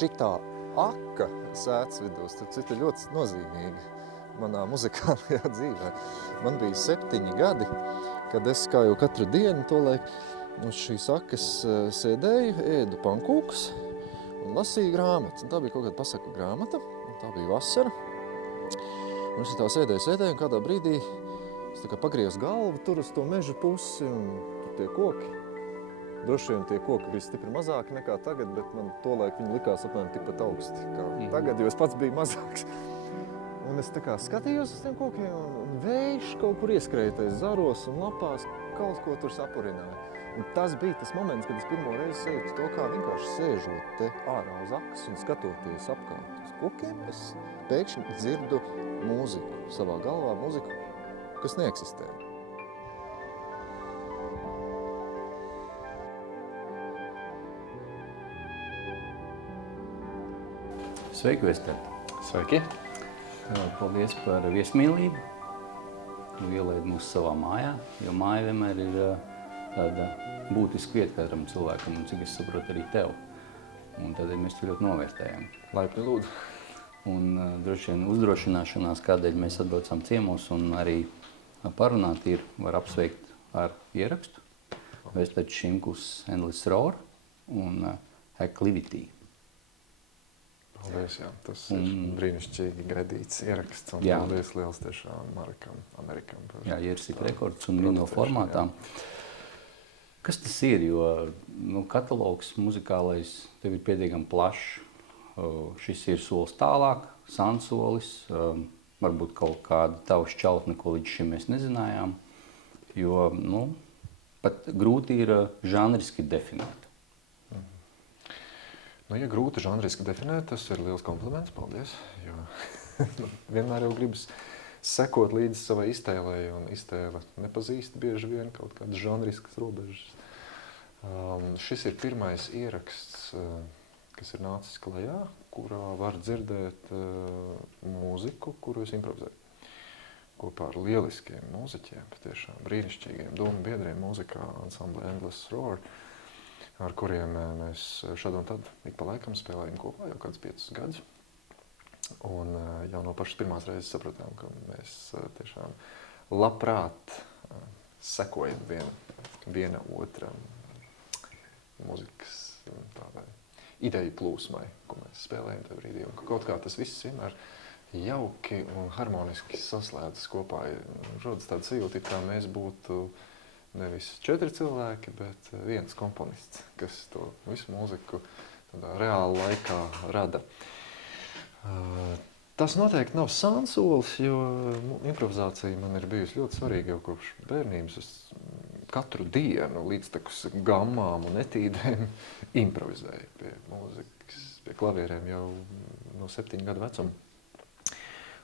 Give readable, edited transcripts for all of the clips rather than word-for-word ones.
šitā aka sētas vidū, starp citu, ļoti nozīmīga manā muzikālajā dzīvē. Man bija 7 gadi, kad es kā jau katru dienu tolaik uz šīs akas sēdēju, ēdu pankūkus un lasīju grāmatu. Un tā bija kaut kāda pasaku grāmata, un tā bija vasara. Un es tā sēdēju, un kādā brīdī es tā kā pagriezu galvu tur uz to meža pusi, un tur tie koki. Droši vien tie koki bija stipri mazāki nekā tagad, bet man tolaik viņi likās apmēram tikpat augsti kā tagad, jo es pats biju mazāks. Un es tā kā skatījos uz tiem kokiem, un vējš kaut kur ieskrēja zaros un lapās, kaut ko tur sapurināja. Un tas bija tas moments, kad es pirmo reizi sajūtu to, kā vienkārši sēžot te ārā uz akas un skatoties apkārt uz kokiem, es pēkšņi dzirdu mūziku savā galvā, mūziku, kas neeksistē. Sveiki, Vester! Sveiki! Paldies par viesmīlību. Tu ielaidi mūs savā mājā, jo māja vienmēr ir tāda būtiska vieta katram cilvēkam, un cik es saprotu arī tev. Un tādēļ mēs to ļoti novērtējam. Laipni lūdzu. Un droši vien uzdrošināšanās, kādēļ mēs atbraucām ciemos un arī parunāt ir, var apsveikt ar ierakstu. Vester Šimkus Endless Roar un Acclivity. Paldies, jā. Tas ir brīnišķīgi gaidīts ieraksts, un paldies liels tiešām Amerikam. Jā, Jersey Records un vino formātā. Kas tas ir, jo katalogs muzikālais tev ir pietiekami plašs. Šis ir solis tālāk, sansolis, varbūt kaut kāda tava šķautne, ko līdz šim mēs nezinājām, jo pat grūti ir žanriski definēt. Ja grūti žanriski definēt, tas ir liels kompliments, paldies, jo vienmēr jau gribas sekot līdzi savai iztēlē, un iztēle nepazīst bieži vien kaut kādas žanriskas robežas. Šis ir pirmais ieraksts, kas ir nācis klajā, kurā var dzirdēt mūziku, kuru es improvizēju. Kopā ar lieliskiem mūziķiem, patiešām brīnišķīgiem domu biedriem mūzikā ansambli Endless Roar, ar kuriem mēs šad un tad ik pa laikam spēlējam kopā jau kādus 5 gadus. Un jau no pašas pirmās reizes sapratām, ka mēs tiešām labprāt sekojam viena otram mūzikas tādai ideju plūsmai, ko mēs spēlējam tajā brīdī. Un kaut kā tas viss vienmēr jauki un harmoniski saslēdzas kopā. Rodas tāda sajūta, kā mēs būtu nevis 4 cilvēki, bet viens komponists, kas to visu mūziku tādā reāla laikā rada. Tas noteikti nav sansolis, jo improvizācija man ir bijusi ļoti svarīga jau kopš bērnības. Es katru dienu līdztekus gammām un etīdēm improvizēju pie mūzikas, pie klavierēm jau no 7 gadu vecuma.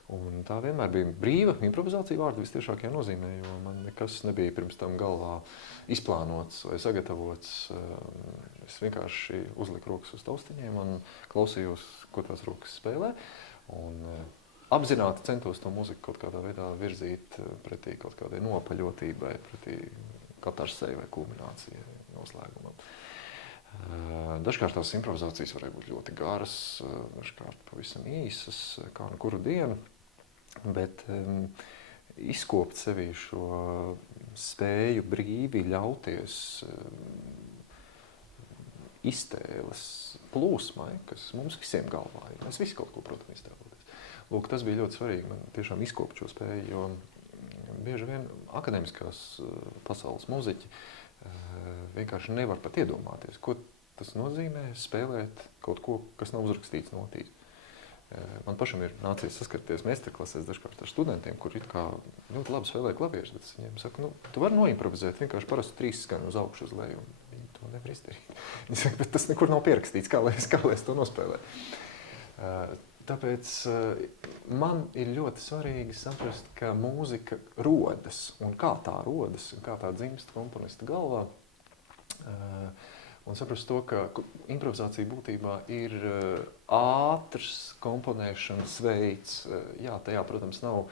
Un tā vienmēr bija brīva improvizācija vārda vistiešākajā nozīmē, jo man nekas nebija pirms tam galvā izplānots vai sagatavots. Es vienkārši uzliku rokas uz taustiņiem un klausījos, ko tās rokas spēlē. Un apzināti centos to mūziku kaut kādā veidā virzīt pretī kaut kādai nopaļotībai, pretī katarsei vai kulminācijai, noslēgumam. Dažkārt tās improvizācijas varēja būt ļoti garas, dažkārt pavisam īsas, kā nu kuru dienu. Bet izkopt sevī šo spēju brīvi ļauties iztēles plūsmai, kas mums visiem galvā ir. Mēs visi kaut ko, protams, iztēloties. Lūk, tas bija ļoti svarīgi man tiešām izkopt šo spēju, jo bieži vien akadēmiskās pasaules mūziķi vienkārši nevar pat iedomāties, ko tas nozīmē spēlēt kaut ko, kas nav uzrakstīts notī. Man pašam ir nācies saskarties meistarklasēs dažkārt ar studentiem, kuri ļoti labi spēlē klavierus, bet es viņiem saku, tu vari noimprovizēt vienkārši parastu 3 skaņu uz augšu uz leju, un viņi to nevar izdarīt. Viņi saka, bet tas nekur nav pierakstīts, kā lai es to nospēlēju. Tāpēc man ir ļoti svarīgi saprast, ka mūzika rodas, un kā tā rodas, un kā tā dzimst komponista galvā, un saprast to, ka improvizācija būtībā ir ātrs komponēšanas veids. Jā, tajā, protams, nav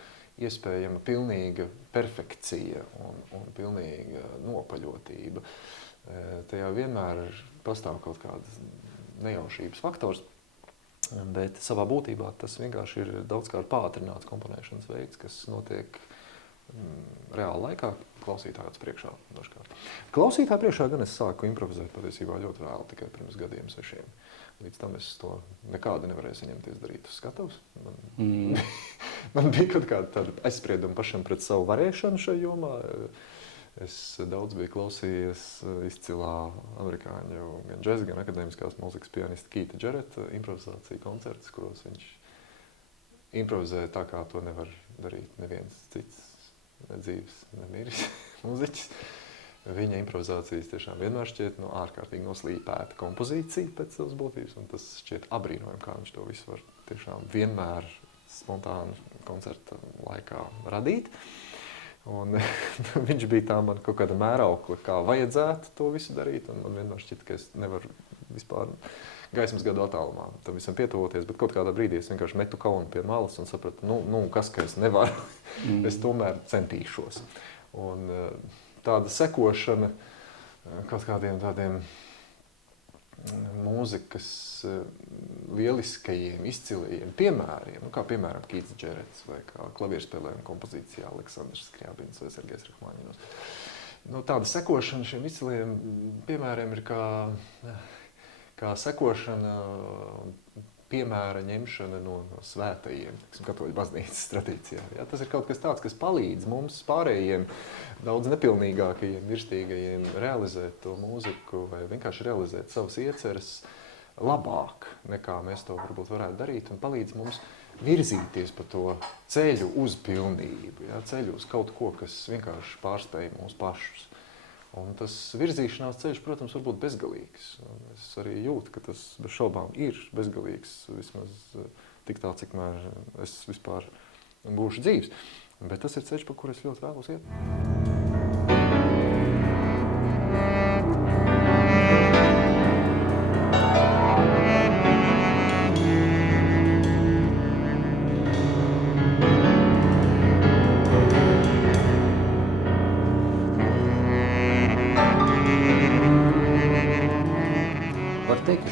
iespējama pilnīga perfekcija un pilnīga nopaļotība. Tajā vienmēr pastāv kaut kāds nejaušības faktors. Bet savā būtībā tas vienkārši ir daudzkārt pātrināts komponēšanas veids, kas notiek reāli laikā klausītājos priekšā dažkārt. Klausītāju priekšā gan es sāku improvizēt patiesībā ļoti vēlu, tikai pirms gadiem 6. Līdz tam es to nekādi nevarēju saņemties darīt uz skatuves. Man bija kaut kāda tāda aizsprieduma pašam pret savu varēšanu šajā jomā. Es daudz biju klausījies izcilā amerikāņu gan džeza, gan akadēmiskās mūzikas pianista Keita Jarretta improvizāciju koncertus, kuros viņš improvizēja tā, kā to nevar darīt neviens cits, ne dzīves, ne miris mūziķis. Viņa improvizācijas tiešām vienmēr šķiet ārkārtīgi noslīpēta kompozīcija pēc savas būtības, un tas šķiet abrīnojami, kā viņš to visu var tiešām vienmēr spontāni koncerta laikā radīt. Un viņš bija tā man kaut kāda mēraukla, kā vajadzētu to visu darīt, un man vienmēr šķiet, ka es nevaru vispār gaismas gadu attālumā tam visam pietuvoties, bet kaut kādā brīdī es vienkārši metu kaunu pie malas un sapratu, kas, ka es nevaru, es tomēr centīšos. Un tāda sekošana kaut kādiem tādiem mūzikas lieliskajiem, izcilajiem piemēriem, kā piemēram Keits Jarretts vai kā klavierspēlējuma kompozīcijā Aleksandrs Skriabins vai Sergejs Rahmaņinovs. Tāda sekošana šiem izcilajiem piemēriem ir kā sekošana piemēra ņemšana no svētajiem, katoļu baznīcas tradīcijā. Ja? Tas ir kaut kas tāds, kas palīdz mums pārējiem, daudz nepilnīgākajiem, virstīgajiem realizēt to mūziku vai vienkārši realizēt savas ieceres labāk, nekā mēs to varbūt varētu darīt, un palīdz mums virzīties pa to ceļu uz pilnību, ja? Ceļu uz kaut ko, kas vienkārši pārspēj mūs pašus. Un tas virzīšanās ceļš, protams, var būt bezgalīgs. Es arī jūtu, ka tas bez šaubām ir bezgalīgs, vismaz tik tā, cik es vispār būšu dzīvs. Bet tas ir ceļš, pa kuru es ļoti vēlos iet.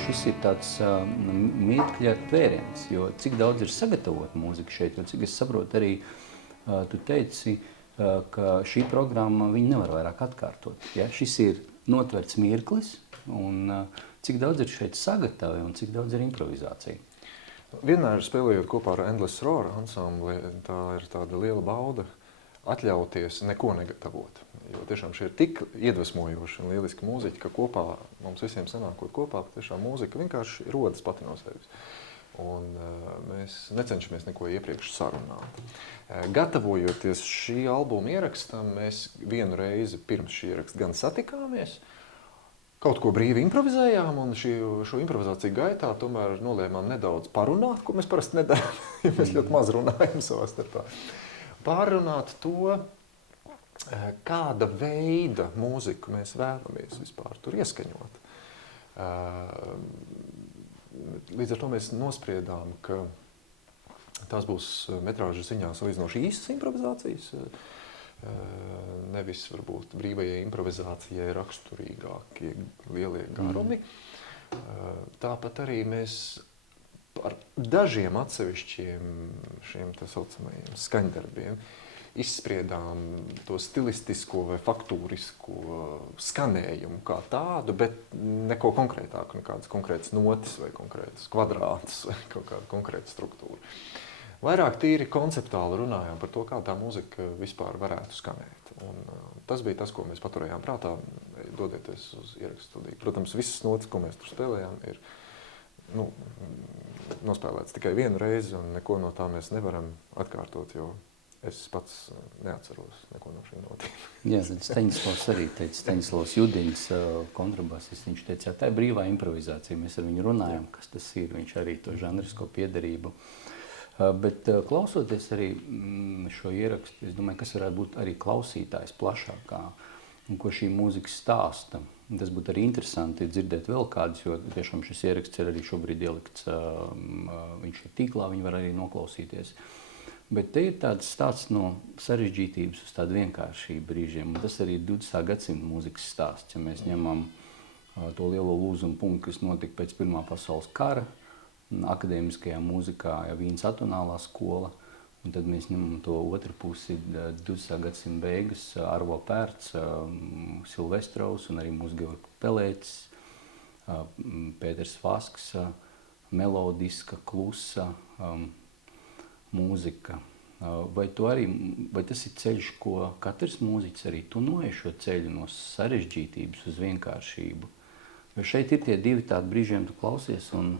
Šis ir tāds mirkļa tvēriens, jo cik daudz ir sagatavota mūzika šeit, jo cik es saprotu arī, tu teici, ka šī programma viņi nevar vairāk atkārtot. Ja? Šis ir notverts mirklis, un cik daudz ir šeit sagatavi un cik daudz ir improvizācija? Vienmēr spēlējot kopā ar Endless Roar ansambli, tā ir tāda liela bauda atļauties neko negatavot. Jo tiešām šie ir tik iedvesmojoši un lieliski mūziķi, ka kopā mums visiem sanākot kopā, tiešām mūzika vienkārši rodas pati no sevis. Un mēs necenšamies neko iepriekš sarunāt. Gatavojoties šī albuma ierakstam, mēs vienu reizi pirms šī ieraksta gan satikāmies, kaut ko brīvi improvizējām, un šo improvizāciju gaitā tomēr nolēmām nedaudz parunāt, ko mēs parasti nedarām, jo mēs ļoti maz runājam savā starpā. Pārrunāt to, kāda veida mūziku mēs vēlamies vispār tur ieskaņot. Līdz ar to mēs nospriedām, ka tās būs metrāžas ziņā salīdzinoši īsas improvizācijas, nevis varbūt brīvajai improvizācijai raksturīgākie lielie garumi. Tāpat arī mēs ar dažiem atsevišķiem šiem tā saucamajiem skaņdarbiem izspriedām to stilistisko vai faktūrisko skanējumu kā tādu, bet neko konkrētāku, nekādas konkrētas notis vai konkrētas kvadrātas vai kaut kāda konkrēta struktūra. Vairāk tīri konceptuāli runājām par to, kā tā mūzika vispār varētu skanēt. Un tas bija tas, ko mēs paturējām prātā, dodoties uz ierakstu studiju. Protams, visas notis, ko mēs tur spēlējām, ir nospēlēts tikai vienu reizi, un neko no tā mēs nevaram atkārtot, jo es pats neatceros neko no šīm notīm. Jā, tad Staņislavs arī teica, Staņislavs Judins, kontrabasists, viņš teica, tā ir brīvā improvizācija, mēs ar viņu runājam, kas tas ir, viņš arī to žanrisko piederību. Bet klausoties arī šo ierakstu, es domāju, kas varētu būt arī klausītājs plašākā, un ko šī mūzika stāsta. Tas būtu arī interesanti dzirdēt vēl kādus, jo tiešām šis ieraksts ir arī šobrīd ielikts, viņš ir tīklā, viņi var arī noklausīties. Bet te ir tāds stāsts no sarežģītības uz tādu vienkāršību brīžiem, un tas arī ir 20. gadsimta mūzikas stāsts. Ja mēs ņemam to lielo lūzumu punktu, kas notika pēc Pirmā pasaules kara, akadēmiskajā mūzikā Vīnes atonālā skola, un tad mēs ņemam to otru pusi 20. gadsimta beigas, Arvo Pērts, Silvestrovs un arī mūsu Georg Pelēcis, Pēters Vasks, melodiska, klusa mūzika. Vai tas ir ceļš, ko katrs mūziķis arī tu noies šo ceļu no sarežģītības uz vienkāršību? Jo šeit ir tie divi tādi brīžiem, tu klausies, un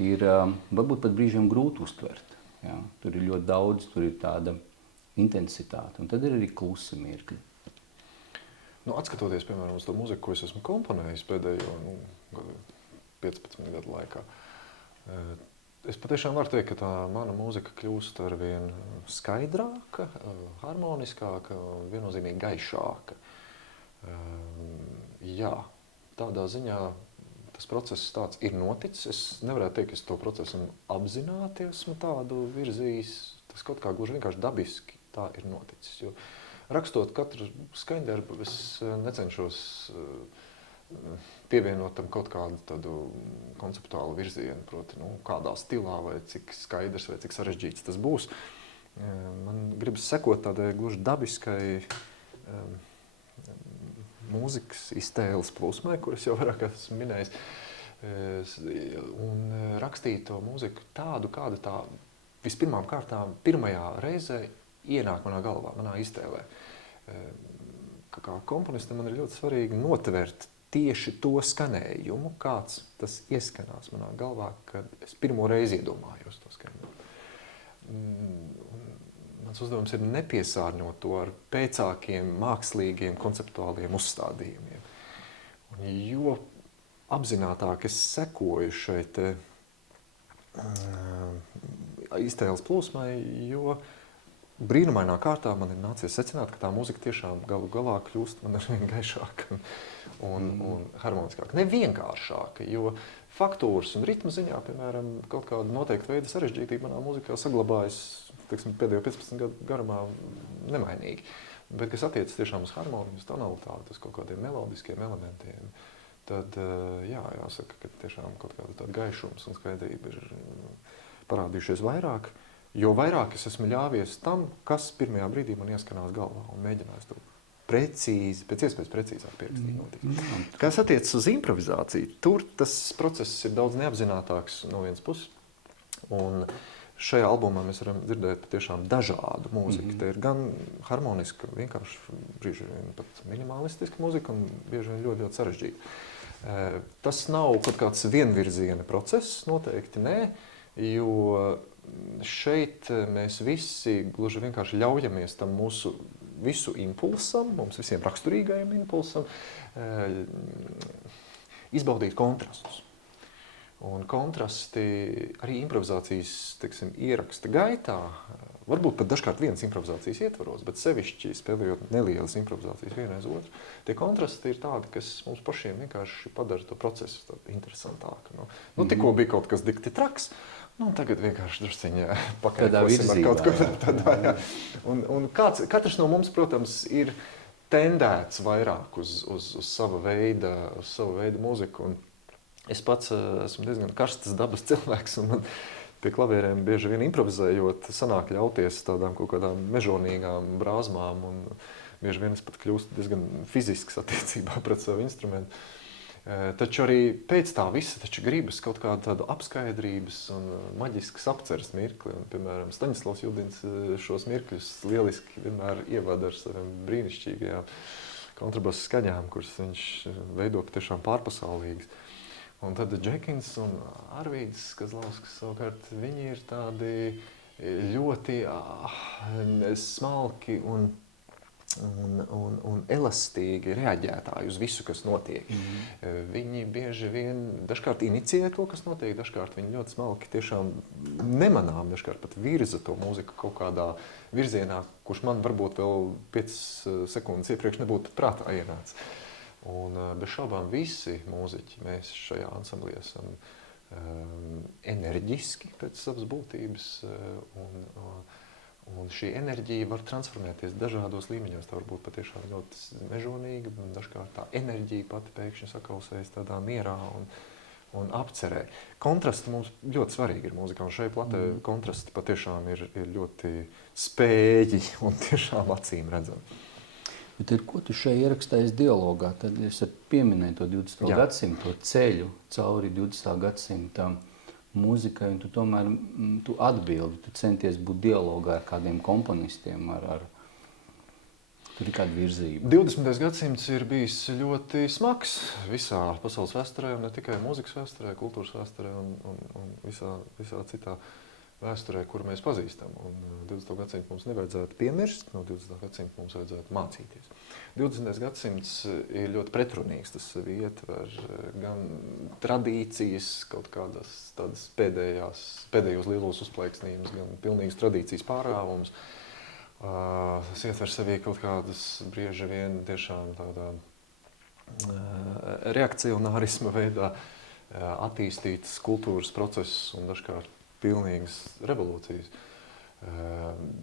ir varbūt pat brīžiem grūti uztvert. Ja? Tur ir ļoti daudz, tur ir tāda intensitāte, un tad ir arī klusi mirkļi. Atskatoties, piemēram, uz to mūziku, ko es esmu komponējis pēdējo 15 gadu laikā, es patiešām varu teikt, ka tā mana mūzika kļūst arvien skaidrāka, harmoniskāka, viennozīmīgi gaišāka. Jā, tādā ziņā tas process tāds ir noticis. Es nevarētu teikt, ka es to procesu apzināti esmu tādu virzījis. Tas kaut kā gluži vienkārši dabiski tā ir noticis. Jo rakstot katru skaņdarbu, es necenšos pievienot tam kaut kādu tādu konceptuālu virzienu, proti, kādā stilā vai cik skaidrs vai cik sarežģīts tas būs. Man gribas sekot tādai gluži dabiskai mūzikas iztēles plūsmai, kuras jau vairāk esmu minējis, un rakstīt to mūziku tādu, kāda tā vispirmām kārtām pirmajā reizē ienāk manā galvā, manā iztēlē. Kā komponistam man ir ļoti svarīgi notvert tieši to skanējumu, kāds tas ieskanās manā galvā, kad es pirmo reizi iedomājos to skanējumu. Mans uzdevums ir nepiesārņot to ar pēcākiem, mākslīgiem, konceptuāliem uzstādījumiem. Un jo apzinātāk es sekoju šeit iztēles plūsmai, jo brīnumainā kārtā man ir nācies secināt, ka tā mūzika tiešām galu galā kļūst man arvien gaišāka un harmoniskāka. Ne vienkāršāka, jo faktūras un ritma ziņā, piemēram, kaut kāda noteikta veida sarežģītība manā mūzikā saglabājas, teiksim, pēdējo 15 gadu garumā nemainīgi. Bet, kas attiecas tiešām uz harmoniju, uz tonalitāti, uz kaut kādiem melodiskiem elementiem, tad jāsaka, ka tiešām kaut kāda tāda gaišums un skaidrība ir parādījušies vairāk. Jo vairāk es esmu ļāvies tam, kas pirmajā brīdī man ieskanās galvā un mēģinājis to precīzi, pēc iespējas precīzāk pierakstīt notikt. Kas attiecas uz improvizāciju, tur tas process ir daudz neapzinātāks no vienas puses. Un šajā albumā mēs varam dzirdēt patiešām dažādu mūziku. Te ir gan harmoniska, vienkārši brīži vien pat minimalistiska mūzika un bieži vien ļoti, ļoti sarežģīta. Tas nav kaut kāds vienvirziena process, noteikti nē, jo šeit mēs visi gluži vienkārši ļaujamies tam mūsu visu impulsam, mums visiem raksturīgajam impulsam, izbaudīt kontrastus. Un kontrasti arī improvizācijas, teiksim, ieraksta gaitā, varbūt pat dažkārt vienas improvizācijas ietvaros, bet sevišķi spēlējot nelielas improvizācijas vienreiz otru, tie kontrasti ir tādi, kas mums pašiem vienkārši padara to procesu interesantāku. Tikko bija kaut kas dikti traks, tagad vienkārši drusciņā pakaļkosim ar kaut ko tādā. Jā. Un katrs no mums, protams, ir tendēts vairāk uz sava veida mūziku. Un es pats esmu diezgan karstas dabas cilvēks, un man pie klavierēm bieži vien improvizējot sanāk ļauties tādām kaut kādām mežonīgām brāzmām, un bieži vien es pat kļūstu diezgan fizisks attiecībā pret savu instrumentu. Taču arī pēc tā visa gribas kaut kādu tādu apskaidrības un maģiskas apceres mirkli. Un, piemēram, Staņislavs Judins šos mirkļus lieliski vienmēr ievada ar saviem brīnišķīgajām kontrabasu skaņām, kuras viņš veido patiešām pārpasaulīgas. Un tad Džekins un Arvīds Kazlauskas savukārt, viņi ir tādi ļoti smalki un elastīgi reaģētāji uz visu, kas notiek. Viņi bieži vien dažkārt inicijē to, kas notiek, dažkārt viņi ļoti smalki tiešām nemanām, dažkārt pat virza to mūziku kaut kādā virzienā, kurš man varbūt vēl 5 sekundes iepriekš nebūtu pat prātā ienācis. Un bez šaubām visi mūziķi mēs šajā ansamblī esam enerģiski pēc savas būtības, un šī enerģija var transformēties dažādos līmeņos. Tā var būt patiešām ļoti mežonīga, un dažkārt tā enerģija pati pēkšņi sakausējas tādā mierā un apcerē. Kontrasti mums ļoti svarīgi ir mūzikā, un šai platē kontrasti patiešām ir ļoti spēji un tiešām acīm redzami. Bet ko tu šeit ierakstājies dialogā? Tad es pieminēju to 20. gadsimtu, to ceļu cauri 20. gadsimta mūzikai, un tu tomēr tu atbildi, tu centies būt dialogā ar kādiem komponistiem, tur ir kāda virzība. 20. gadsimts ir bijis ļoti smags visā pasaules vēsturē, un ne tikai mūzikas vēsturē, kultūras vēsturē un visā citā vēsturē, kuru mēs pazīstam. Un 20. gadsimtu mums nevajadzētu piemirst, no 20. gadsimta mums vajadzētu mācīties. 20. gadsimts ir ļoti pretrunīgs, tas ietver gan tradīcijas, kaut kādas tādas pēdējos lielos uzplaiksnījumus, gan pilnīgas tradīcijas pārāvumus. Tas ietver sevī kaut kādas brieži vien tiešām tādā reakcionārisma veidā attīstītas kultūras procesas un dažkārt pilnīgas revolūcijas.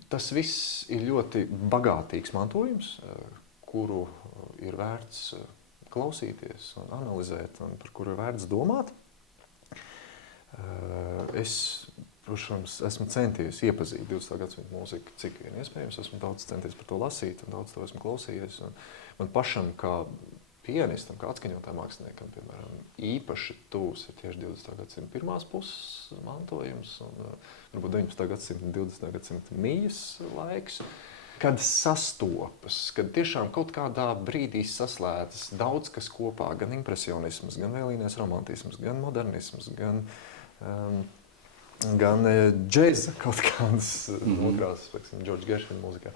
Tas viss ir ļoti bagātīgs mantojums, kuru ir vērts klausīties un analizēt un par kuru ir vērts domāt. Es, protams, esmu centies iepazīt 20. gadsimta mūziku, cik vien iespējams. Esmu daudz centies par to lasīt un daudz to esmu klausījies. Un man pašam, kā pianistam, kā atskaņotājam māksliniekam, piemēram, īpaši tūs ir tieši 20. gadsimta pirmās puses mantojums un varbūt 19. gadsimta un 20. gadsimta mijas laiks, kad sastopas, kad tiešām kaut kādā brīdī saslēdzas daudz kas kopā, gan impresionisms, gan vēlīnais romantisms, gan modernisms, gan džeza kaut kādas nokrāsas, piemēram, George Gershwina mūzikā.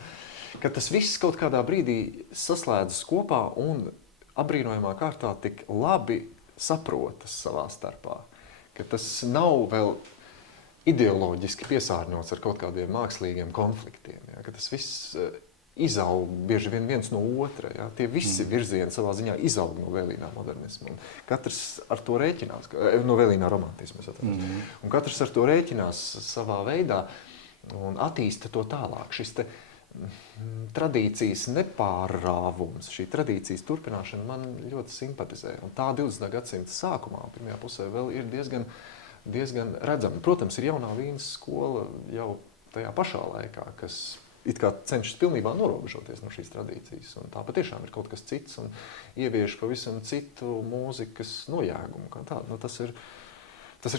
Kad tas viss kaut kādā brīdī saslēdzas kopā un apbrīnojamā kārtā tik labi saprotas savā starpā, ka tas nav vēl ideoloģiski piesārņots ar kaut kādiem mākslīgiem konfliktiem, ja? Ka tas viss izaug bieži vien viens no otra. Ja? Tie visi virzieni savā ziņā izaug no vēlīnā modernisma. Un katrs ar to rēķinās, no vēlīnā romantisma. Un katrs ar to rēķinās savā veidā un attīsta to tālāk. Šis tradīcijas nepārrāvums, šī tradīcijas turpināšana man ļoti simpatizē. Un tā 20. gadsimta sākumā, pirmajā pusē, vēl ir diezgan redzama. Protams, ir jaunā Vīnes skola jau tajā pašā laikā, kas it kā cenšas pilnībā norobežoties no šīs tradīcijas. Un tā patiešām ir kaut kas cits un ievieš pavisam citu mūzikas nojēgumu. Kā tādu. Nu, tas ir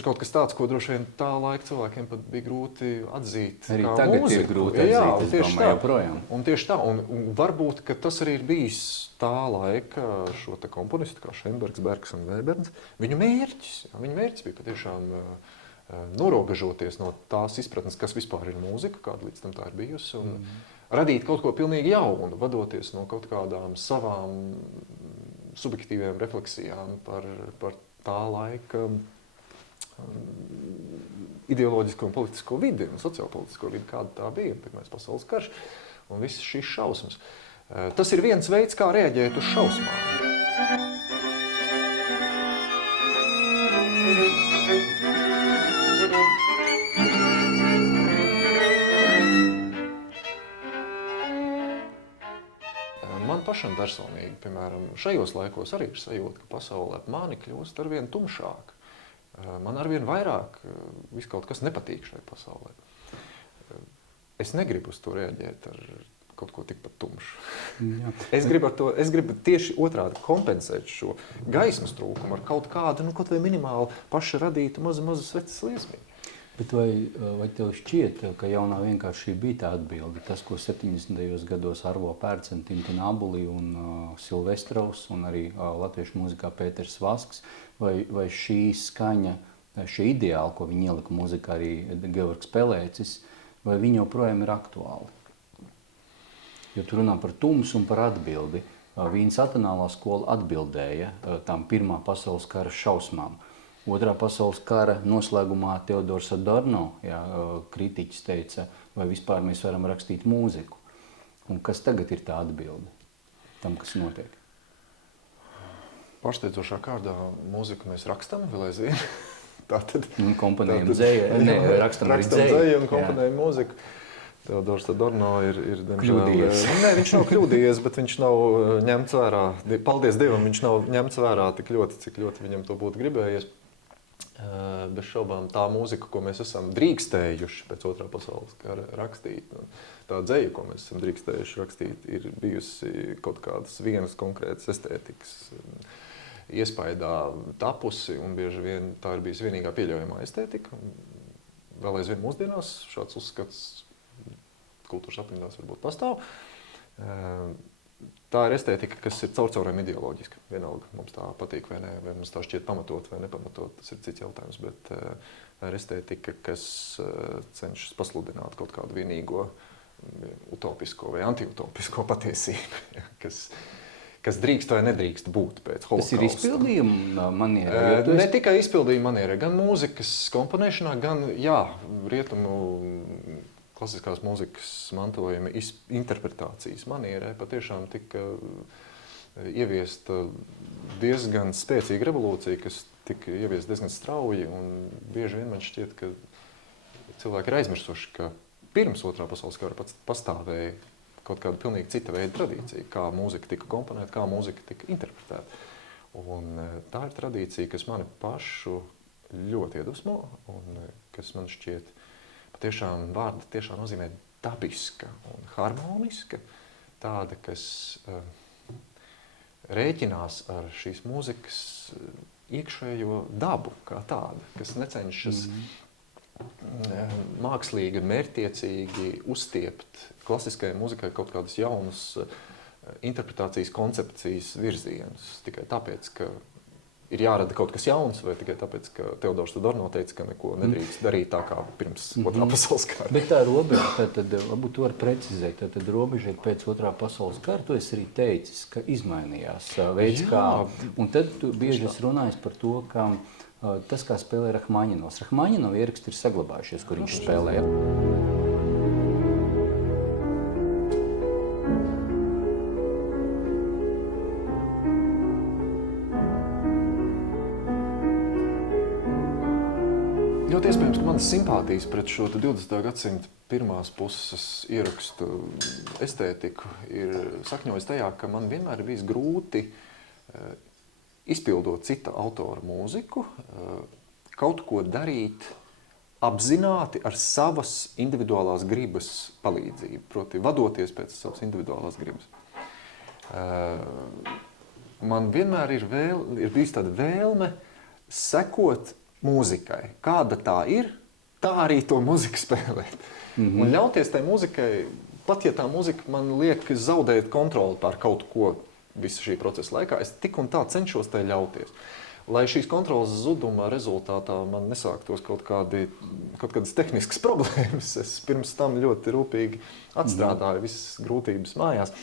kaut kas tāds, ko droši vien tā laika cilvēkiem pat bija grūti atzīt. Arī kā tagad mūziku. Ir grūti atzīt, es domāju, joprojām. Un tieši tā. Un varbūt, ka tas arī ir bijis tā laika šo te komponistu, kā Šenbergs, Bergs un Vēberns, viņu mērķis. Ja, viņu mērķis bija patiešām norobežoties no tās izpratnes, kas vispār ir mūzika, kāda līdz tam tā ir bijusi, un radīt kaut ko pilnīgi jaunu, vadoties no kaut kādām savām subjektīvām refleksijām par tā laika ideoloģisko un politisko vidi un sociopolitisko vidi, kāda tā bija, Pirmais pasaules karš un visas šīs šausmas. Tas ir viens veids, kā reaģēt uz šausmām. Man pašam personīgi, piemēram, šajos laikos arī ir sajūta, ka pasaulē ap mani kļūst arvien tumšāk. Man arvien vairāk viss kaut kas nepatīk šai pasaulē. Es negribu uz to reaģēt ar kaut ko tikpat tumšu. Jā. Es gribu tieši otrādi kompensēt šo gaismas trūkumu ar kaut kādu, kaut vai minimāli paša radītu mazu sveces liesmību. Bet vai tev šķiet, ka jaunā vienkārši bija tā atbilde? Tas, ko 70. gados Arvo Pērcens, Tintina Abuli un Silvestrovs un arī latviešu mūzikā Pēters Vasks, vai šī skaņa, šie ideāli, ko viņi ielika mūzikā, arī Georgs Pelēcis, vai viņi joprojām ir aktuāli? Jo tu runā par tumsu un par atbildi. Vīnes atonālā skola atbildēja tām Pirmā pasaules kara šausmām. Otrā pasaules kara noslēgumā Teodors Adorno, kritiķis, teica, vai vispār mēs varam rakstīt mūziku. Un kas tagad ir tā atbilde tam, kas notiek? Pārsteidzošā kārdā mūziku mēs rakstam, vēl aizvien. Tātad komponējam dzēju, rakstam arī dzēju un komponējam mūziku. Teodors Adorno ir kļūdījies. Nē, viņš nav kļūdījies, bet viņš nav ņemts vērā. Paldies Dievam, viņš nav ņemts vērā tik ļoti, cik ļoti viņam to būtu gribējies. Bez šaubām tā mūzika, ko mēs esam drīkstējuši pēc otrā pasaules kara rakstīt, un tā dzeja, ko mēs esam drīkstējuši rakstīt, ir bijusi kaut kādas vienas konkrētas estētikas iespaidā tapusi, un bieži vien tā ir bijusi vienīgā pieļaujamā estētika. Vēl aizvien mūsdienās šāds uzskats kultūras aprindās varbūt pastāv. Tā ir estētika, kas ir caurcaurēm ideoloģiska. Vienalga, mums tā patīk vai ne, vai mums tā šķiet pamatot vai nepamatot, tas ir cits jautājums, bet tā ir estētika, kas cenšas pasludināt kaut kādu vienīgo utopisko vai antiutopisko patiesību, kas drīkst vai nedrīkst būt pēc holokausta. Tas ir izpildījuma manierē? Ne tikai izpildījuma manierē, gan mūzikas komponēšanā, gan, rietumu klasiskās mūzikas mantojuma interpretācijas manierē patiešām tika ieviesta diezgan spēcīga revolūcija, kas tika ieviesta diezgan strauji, un bieži vien man šķiet, ka cilvēki ir aizmirsuši, ka pirms otrā pasaules kara pastāvēja kaut kāda pilnīgi cita veida tradīcija, kā mūzika tika komponēta, kā mūzika tika interpretēta. Un tā ir tradīcija, kas mani pašu ļoti iedvesmo, un kas man šķiet patiešām vārda tiešām nozīmē dabiska un harmoniska, tāda, kas rēķinās ar šīs mūzikas iekšējo dabu kā tāda, kas necenšas mākslīgi un mērķtiecīgi uzstiept klasiskajai mūzikai kaut kādas jaunas interpretācijas koncepcijas virzienus, tikai tāpēc, ka ir jārada kaut kas jauns, vai tikai tāpēc, ka Teodors Adorno teica, ka neko nedrīkst darīt tā kā pirms otrā pasaules kara. Bet tā robeža, tad varbūt tu vari precizēt, tad robeža ir pēc otrā pasaules kara, tu esi arī teicis, ka izmainījās veids, kā, un tad tu bieži esi runājis par to, ka tas, kā spēlē Rahmaņinovs. Rahmaņinova ieraksti ir saglabājušies, kur viņš spēlē. Ļoti iespējams, ka manas simpātijas pret šo 20. gadsimta pirmās puses ierakstu estētiku ir sakņojis tajā, ka man vienmēr ir bijis grūti izpildot cita autora mūziku, kaut ko darīt apzināti ar savas individuālās gribas palīdzību, proti vadoties pēc savas individuālās gribas. Man vienmēr ir bijis tāda vēlme sekot mūzikai. Kāda tā ir, tā arī to mūziku spēlēt. Un ļauties tai mūzikai, pat ja tā mūzika man liek zaudēt kontroli pār kaut ko visu šī procesa laikā, es tik un tā cenšos tai ļauties. Lai šīs kontrolas zuduma rezultātā man nesāktos kaut kādas tehniskas problēmas, es pirms tam ļoti rūpīgi atstrādāju visas grūtības mājās.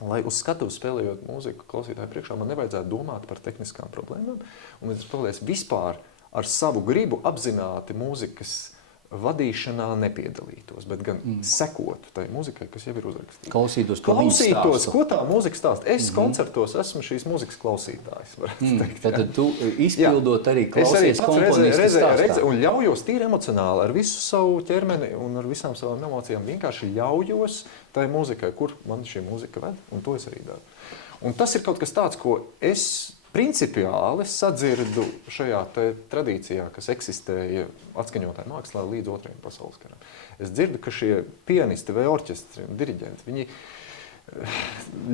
Lai uz skatuves spēlējot mūziku klausītāju priekšā, man nevajadzētu domāt par tehniskām problēmām. Un līdz spēlēs vispār ar savu gribu apzināti mūzikas vadīšanā nepiedalītos, bet gan sekotu tai mūzikai, kas jau ir uzrakstīta. Klausītos, ko tā mūzika stāsta. Es koncertos esmu šīs mūzikas klausītājs, varētu teikt. Tad tu izpildot arī klausies komponistas stāstā. Un ļaujos tīri emocionāli ar visu savu ķermeni un ar visām savām emocijām vienkārši ļaujos tai mūzikai, kur man šī mūzika ved, un to es arī daru. Un tas ir kaut kas tāds, ko es principiāli sadzirdu šajā tradīcijā, kas eksistēja atskaņotāju mākslā līdz otrajam pasaules karam. Es dzirdu, ka šie pianisti vai orķestri un diriģenti, viņi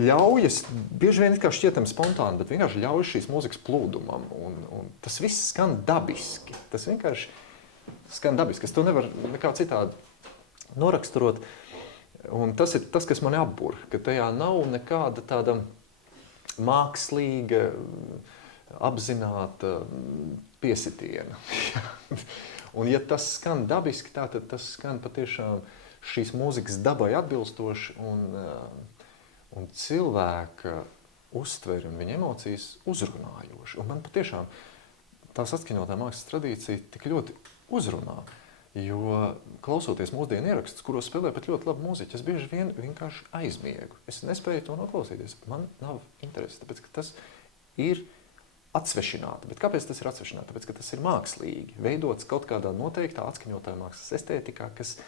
ļaujas, bieži vien kā šķietam spontāni, bet vienkārši ļaujas šīs mūzikas plūdumam. Un tas viss skan dabiski. Tas vienkārši skan dabiski. Es to nevaru nekā citādi noraksturot. Un tas ir tas, kas mani apbur, ka tajā nav nekāda tāda mākslīga, apzināta piesitiena. Un ja tas skan dabiski, tad tas skan patiešām šīs mūzikas dabai atbilstoši un cilvēka uztveri un viņa emocijas uzrunājoši. Un man patiešām tās atskaņotā mākslas tradīcija tik ļoti uzrunā, jo klausoties mūsdienu ierakstus, kuros spēlē pat ļoti labu mūziķi, es bieži vien vienkārši aizmiegu. Es nespēju to noklausīties. Man nav interesi, tāpēc, ka tas ir atsvešināti. Bet kāpēc tas ir atsvešināti? Tāpēc, ka tas ir mākslīgi, veidots kaut kādā noteiktā atskaņotā mākslas estētikā, kas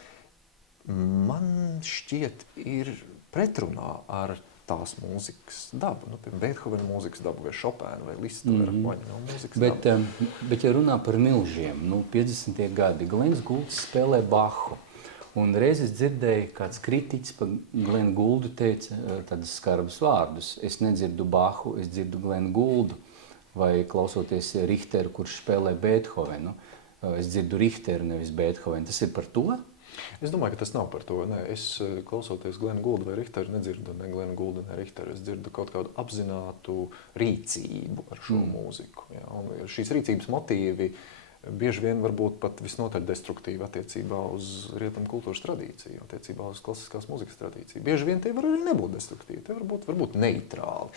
man šķiet ir pretrunā ar tās mūzikas dabu, Beethovena mūzikas dabu, vai Chopina, vai Liszta, vai Rakhmaņina mūzikas Bet, dabu. bet ja runā par milžiem, 50. gadi, Glens Gulds spēlē Bahu. Un reiz es dzirdēju, kāds kritiķis par Glenu Guldu teica tādus skarbus vārdus. Es nedzirdu Bahu, es dzirdu Glenu Guldu. Vai klausoties Richteru, kurš spēlē Beethovenu, es dzirdu Richteru, nevis Beethovenu. Tas ir par to? Es domāju, ka tas nav par to. Nē, es klausoties Glenu Guldu vai Richteru nedzirdu ne Glenu Guldu, ne Richteru. Es dzirdu kaut kādu apzinātu rīcību ar šo mūziku. Ja? Un šīs rīcības motīvi bieži vien varbūt pat visnotaļ destruktīvi attiecībā uz rietumu kultūras tradīciju, attiecībā uz klasiskās mūzikas tradīciju. Bieži vien tie var arī nebūt destruktīvi, tie varbūt neitrāli.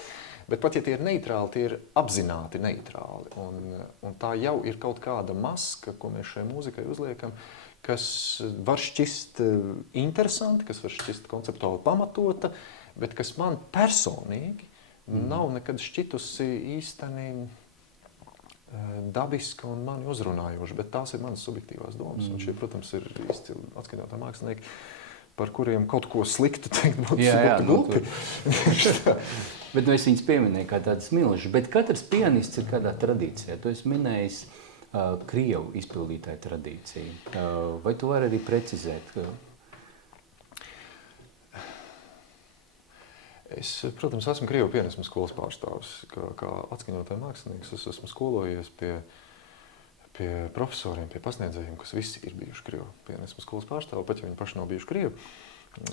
Bet pat ja tie ir neitrāli, tie ir apzināti neitrāli. Un tā jau ir kaut kāda maska, ko mēs šai mūzikai uzliekam, kas var šķist interesanti, kas var šķist konceptuāli pamatota, bet kas man personīgi nav nekad šķitusi īsteni dabiska un mani uzrunājoša, bet tās ir manas subjektīvās domas. Un šie, protams, ir izcili atskaņotāji mākslinieki, par kuriem kaut ko sliktu teikt būtu glupi. Bet es viņus pieminēju kā tādas milžas, bet katrs pianists ir kādā tradīcijā. Tu esi minējis Krievu izpildītāju tradīciju. Vai tu vari arī precizēt? Es, protams, esmu Krievu pianismu skolas pārstāvis. Kā atskaņotāju mākslinieks es esmu skolojies pie profesoriem, pie pasniedzējiem, kas visi ir bijuši Krievu pianismu skolas pārstāvi, pat ja viņi paši nav bijuši Krievi.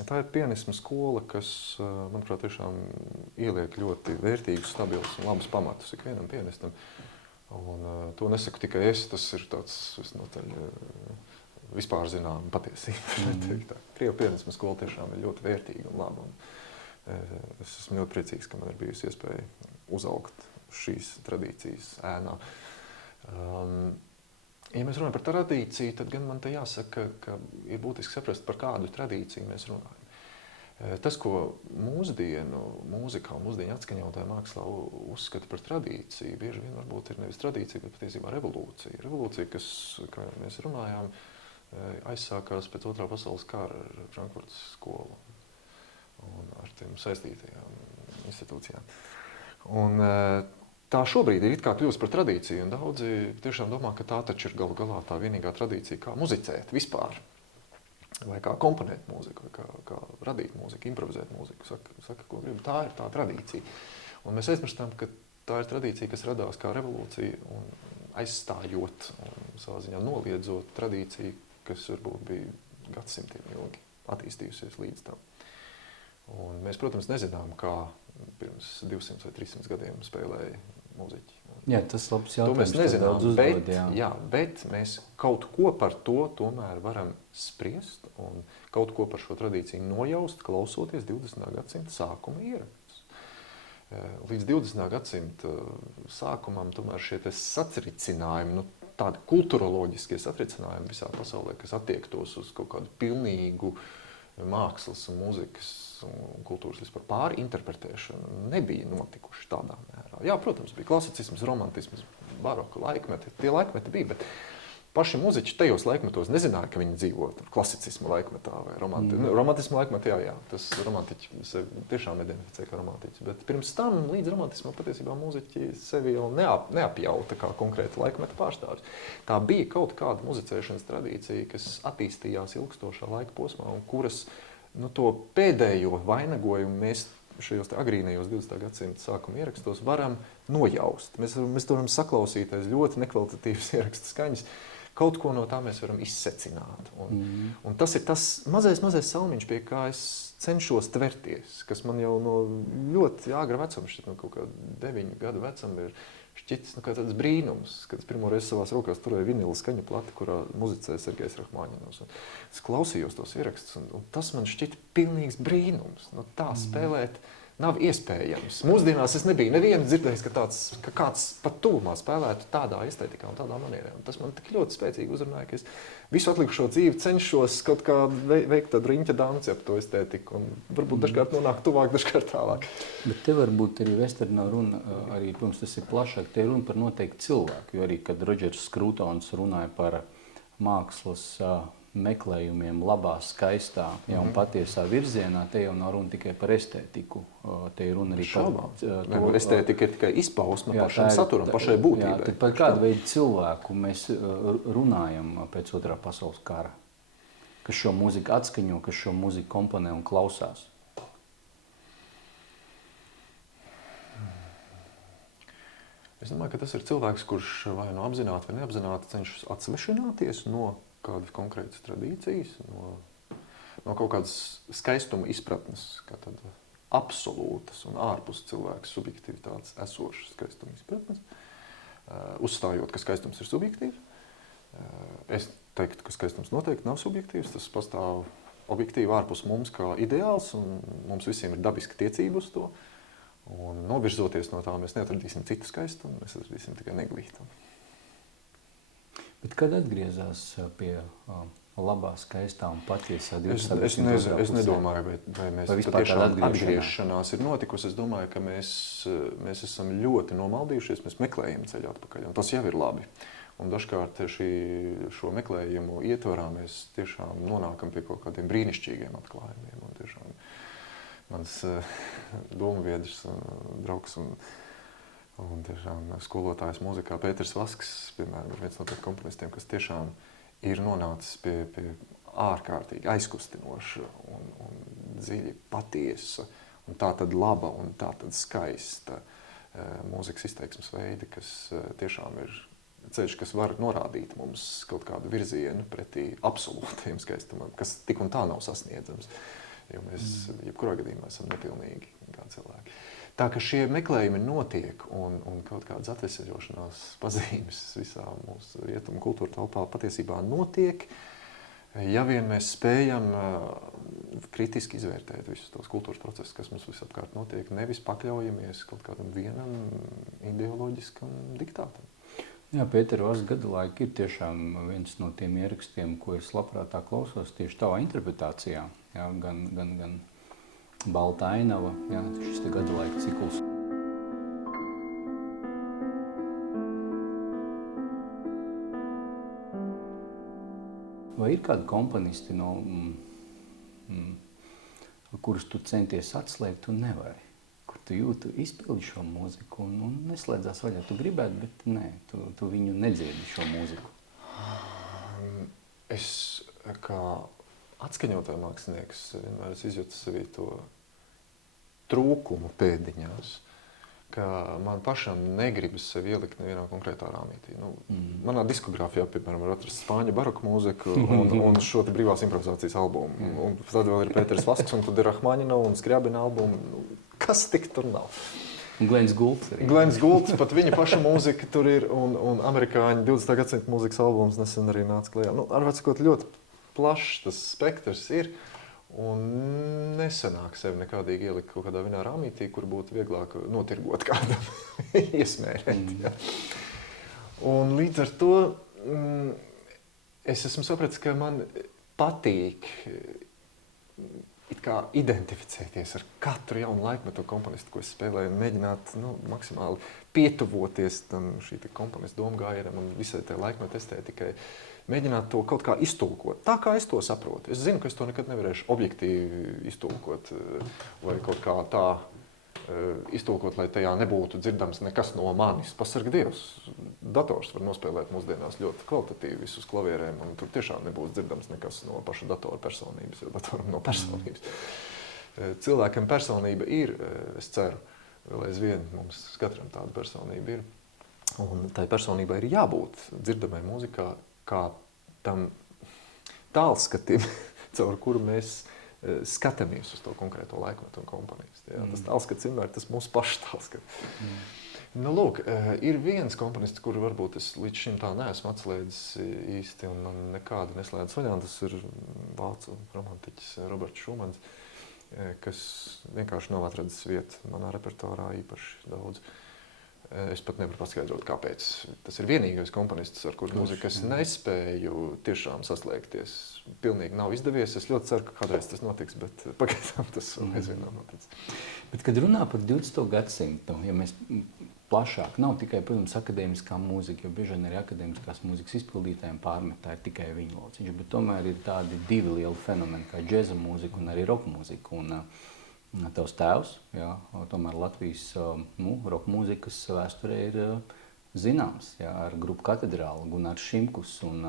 Tā ir pianismu skola, kas, manuprāt, tiešām ieliek ļoti vērtīgus, stabilus un labus pamatus ikvienam pianistam. Un to nesaku tikai es, tas ir tāds visnotaļ vispār zinām patiesība. Krievu pianismu skola tiešām ir ļoti vērtīga un laba. Un es esmu ļoti priecīgs, ka man ir bijusi iespēja uzaugt šīs tradīcijas ēnā. Ja mēs runājam par tradīciju, tad gan man te jāsaka, ka ir būtiski saprast, par kādu tradīciju mēs runājam. Tas, ko mūsdienu mūzikā un mūsdienu atskaņotāju mākslā uzskata par tradīciju, bieži vien varbūt ir nevis tradīcija, bet patiesībā revolūcija. Revolūcija, kas, kā mēs runājām, aizsākās pēc Otrā pasaules kara ar Frankfurtas skolu un ar tiem saistītajām institūcijām. Un tā šobrīd ir it kā kļūst par tradīciju, un daudzi tiešām domā, ka tā taču ir galu galā tā vienīgā tradīcija, kā muzicēt vispār, vai kā komponēt mūziku, vai kā radīt mūziku, improvizēt mūziku, saka, ko grib. Tā ir tā tradīcija. Un mēs aizmirstam, ka tā ir tradīcija, kas radās kā revolūcija un aizstājot un savā ziņā noliedzot tradīciju, kas varbūt bija gadsimtiem ilgi attīstījusies līdz tam. Un mēs, protams, nezinām, kā pirms 200 vai 300 gadiem spēlēja mūziķi. Jā, tas labs jautājums. To mēs nezinām, bet mēs kaut ko par to tomēr varam spriest un kaut ko par šo tradīciju nojaust, klausoties 20. gadsimta sākuma ierakstus. Līdz 20. gadsimta sākumam tomēr šie satricinājumi, tādi kulturoloģiskie satricinājumi visā pasaulē, kas attiektos uz kaut kādu pilnīgu mākslas un mūzikas un kultūras vispār pārinterpretēšanu, nebija notikuši tādā mērā. Jā, protams, bija klasicisms, romantisms, baroka laikmeti, tie laikmeti bija, bet paši muziķi tajos laikmetos nezināja, ka viņi dzīvo klasicisma laikmetā vai romantisma laikmetā, jā, tas romantiķi sevi tiešām identificē kā romantiķi, bet pirms tam līdz romantismam patiesībā muziķi sevi jau neapjauta kā konkrēta laikmeta pārstāvis. Tā bija kaut kāda muzicēšanas tradīcija, kas attīstījās ilgstošā laika posmā un kuras to pēdējo vainagojumu mēs šajos agrīnajos 20. gadsimta sākuma ierakstos varam nojaust. Mēs to varam saklausīt aiz ļoti nekvalitatīvas ierakstu skaņas. Kaut ko no tā mēs varam izsecināt. Un tas ir tas mazais salmiņš, pie kā es cenšos tverties, kas man jau no ļoti agra vecuma, no kaut kā 9 gadu vecuma ir šķitis kā tāds brīnums, kad es pirmo reizi savās rokās turēju vinila skaņu plati, kurā muzicēja Sergejs Rakhmaņinovs. Es klausījos tos ierakstus, un tas man šķita pilnīgs brīnums. Tā spēlēt nav iespējams. Mūsdienās es nebiju nevienu dzirdējis, ka kāds pat tuvumā spēlētu tādā estetikā un tādā manierē. Un tas man tik ļoti spēcīgi uzrunāja, ka es visu atlikušo dzīvi cenšos kaut kā veikt tādu riņķa danci ap to estētiku un varbūt dažkārt nonāk tuvāk, dažkārt tālāk. Bet te varbūt arī Vesternā runa, arī, protams, tas ir plašāk, te runa par noteikti cilvēku, jo arī, kad Rodžers Skrūtons runāja par mākslas meklējumiem labā, skaistā un patiesā virzienā, te jau nav runa tikai par estētiku. Te ir runa arī par estētika ir tikai izpausme pašam saturam, pašai būtībai. Tad par kādu veidu cilvēku mēs runājam pēc otrā pasaules kara, kas šo mūziku atskaņo, kas šo mūziku komponē un klausās. Es domāju, ka tas ir cilvēks, kurš vai nu apzināti vai neapzināti cenšas atsvešināties no kādas konkrētas tradīcijas, no kaut kādas skaistuma izpratnes, kā tāda absolūtas un ārpus cilvēka subjektivitātes esošas skaistuma izpratnes, uzstājot, ka skaistums ir subjektīvs. Es teiktu, ka skaistums noteikti nav subjektīvs, tas pastāv objektīvi ārpus mums kā ideāls, un mums visiem ir dabiska tiecība uz to. Un novirzoties no tā, mēs neatradīsim citu skaistumu, mēs atradīsim tikai neglītumu. Bet kad atgriezās pie labā, skaistā un patiesā? Es nedomāju, vai mēs patiešām atgriešanās ir notikusi. Es domāju, ka mēs esam ļoti nomaldījušies, mēs meklējam ceļu atpakaļ, un tas jau ir labi. Un dažkārt šo meklējumu ietvarā mēs tiešām nonākam pie kaut kādiem brīnišķīgiem atklājumiem. Un tiešām mans dombiedrs un draugs un tiešām skolotājs mūzikā Pēters Vasks, piemēram, ir viens no tiem komponistiem, kas tiešām ir nonācis pie ārkārtīgi aizkustinoša un dziļi patiesa un tā tad laba un tā tad skaista mūzikas izteiksmes veidi, kas tiešām ir ceļš, kas var norādīt mums kaut kādu virzienu pretī absolūtajam skaistumam, kas tik un tā nav sasniedzams. Jo mēs jebkurā gadījumā esam nepilnīgi kā cilvēki. Tā ka šie meklējumi notiek un kaut kādas atveseļošanās pazīmes visā mūsu rietumu kultūra telpā patiesībā notiek, ja vien mēs spējam kritiski izvērtēt visus tos kultūras procesus, kas mums visapkārt notiek, nevis pakļaujamies kaut kādam vienam ideoloģiskam diktātam. Jā, Pētera Vaska gada laika ir tiešām viens no tiem ierakstiem, ko es labprātāk klausos tieši tavā interpretācijā. Jā, gan Balta ainava, jā, šis te gada laika cikls. Vai ir kādi komponisti, kurus tu centies atslēgt un nevari? Kur tu jūti, izpildi šo mūziku un neslēdzās vaļā. Tu gribētu, bet nē, tu viņu nedzirdi šo mūziku. Es kā atskaņotāja mākslinieks vienmēr izjūtu sevī to trūkumu pēdiņās, ka man pašam negribas sevi ielikt nevienā konkrētā rāmītī. Manā diskogrāfijā, piemēram, var atrast spāņu baroku mūziku un šo te brīvās improvizācijas albumu. Un tad vēl ir Pēters Vasks, un tad ir Rahmaņinova un Skriabina albumu. Kas tik tur nav? Glens Goulds arī. Glens Goulds, pat viņa paša mūzika tur ir, un amerikāņu 20. gadsimta mūzikas albums nesen arī nāca klajā. Arvāt sakot, ļoti plašs tas spektrs ir, un nesanāk sevi nekādīgi ielikt kaut kādā vienā rāmītī, kur būtu vieglāk notirgot kādam iesmērēt. Un līdz ar to es esmu sapratis, ka man patīk it kā identificēties ar katru jaunu laikmetu komponistu, ko es spēlēju, un mēģināt maksimāli pietuvoties tam šī komponistu domgājienam un visai tai laikmetu estētikai, mēģināt to kaut kā iztulkot, tā kā es to saprotu. Es zinu, ka es to nekad nevarēšu objektīvi iztulkot vai kaut kā tā iztulkot, lai tajā nebūtu dzirdams nekas no manis. Pasarg Dievs, dators var nospēlēt mūsdienās ļoti kvalitatīvi visus klavierēm, un tur tiešām nebūs dzirdams nekas no paša datora personības, jo datoram no personības. Cilvēkam personība ir, es ceru, vēl aizvien mums katram tāda personība ir, un tai personībai ir jābūt dzirdamai mūzikā kā tam tālskatim, caur kuru mēs skatāmies uz to konkrēto laikmetu un komponistu. Tas tālskats vienmēr ir tas mūsu pašu tālskats. Lūk, ir viens komponists, kuru varbūt es līdz šim tā neesmu atslēdzis īsti un man nekādu neslēdz vaļā. Tas ir vācu romantiķis Roberts Šumans, kas vienkārši nav atradis vietu manā repertuārā īpaši daudz. Es pat nevaru paskaidrot, kāpēc. Tas ir vienīgais komponists, ar kuru mūziku es nespēju tiešām saslēgties. Pilnīgi nav izdevies. Es ļoti ceru, ka kādreiz tas notiks, bet pagaidām tas aizvien nav noticis. Bet, kad runā par 20. gadsimtu, ja mēs plašāk. Nav tikai, protams, akadēmiskā mūzika, jo bieži vien arī akadēmiskās mūzikas izpildītājiem pārmet, tā ir tikai viņa lauciņš, bet tomēr ir tādi divi lieli fenomeni, kā džeza mūzika un arī roka mūzika. Un tavs tēvs, jā, tomēr Latvijas roka mūzikas vēsturē ir zināms, jā, ar grupu Katedrāli, Gunārs Šimkus, un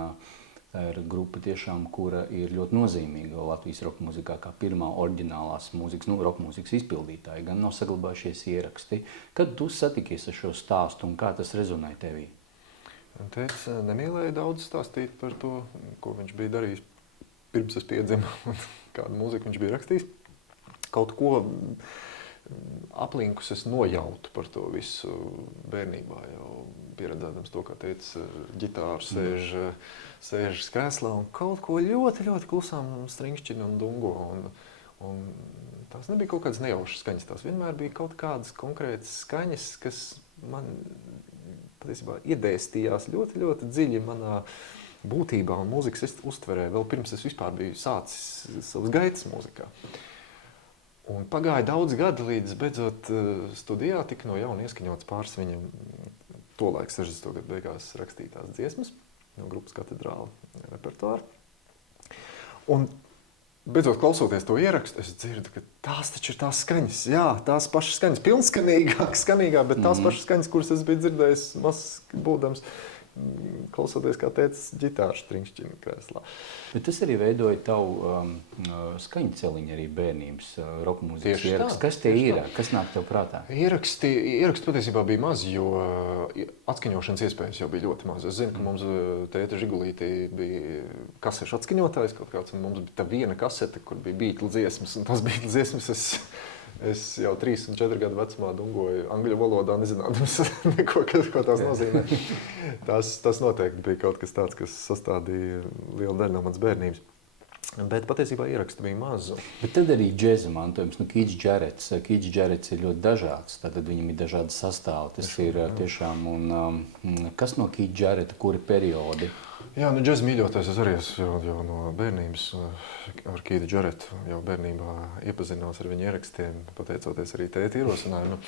ir grupa tiešām, kura ir ļoti nozīmīga Latvijas roka mūzikā, kā pirmā oriģinālās mūzikas, roka mūzikas izpildītāja, gan nav saglabājušies ieraksti. Kad tu satikies ar šo stāstu un kā tas rezonē tevī? Tēvs nemīlēja daudz stāstīt par to, ko viņš bija darījis pirms es piedzimu un kādu mūziku viņš bija rakstījis. Kaut ko aplinkus es nojautu par to visu bērnībā, jau pieredzēdams to, kā tēvs ģitāru sēž krēslā un kaut ko ļoti, ļoti klusām stringšķina un dungo. Un tās nebija kaut kādas nejaušas skaņas, tās vienmēr bija kaut kādas konkrētas skaņas, kas man patiesībā iedēstījās ļoti, ļoti dziļi manā būtībā un mūzikas uztverē, vēl pirms es vispār biju sācis savas gaitas mūzikā. Un pagāja daudz gadi, līdz beidzot studijā tika no jauna ieskaņots pāris viņam tolaik 60. gadu beigās rakstītās dziesmas no grupas Katedrāli repertuāru. Un beidzot klausoties to ierakstu, es dzirdu, ka tās taču ir tās skaņas, jā, tās pašas skaņas, skanīgāk, bet tās pašas skaņas, kuras es biju dzirdējis mazs būdams, klausoties kā tētis ģitāru stringšķina krēslā. Bet tas arī veidoja tavu skaņu celiņu arī bērnības roka mūzikas ieraksts. Kas tie ir? Kas nāk tev prātā? Ieraksti patiesībā bija maz, jo atskaņošanas iespējas jau bija ļoti maz. Es zinu, ka mums tēta Žigulītī bija kasešu atskaņotājs kaut kāds, un mums bija tā viena kasete, kur bija Beatles dziesmas, un tās Beatles dziesmas es jau 3 un 4 gadu vecumā dungoju angļu valodā, nezinādams neko, ko tās nozīmē. Tas noteikti bija kaut kas tāds, kas sastādīja lielu daļu no manas bērnības. Bet patiesībā ierakstu bija maz. Bet tad arī džeza mantojums, Keiths Jarretts. Keiths Jarretts ir ļoti dažāds, tātad viņam ir dažādi sastāvi. Tas ir tiešām, un kas no Keiths Jarretta, kuri periodi? Jā, džeza mīļotais es arī jau no bērnības ar Keithu Jarrettu jau bērnībā iepazinos ar viņa ierakstiem, pateicoties arī tēta ierosinājumu,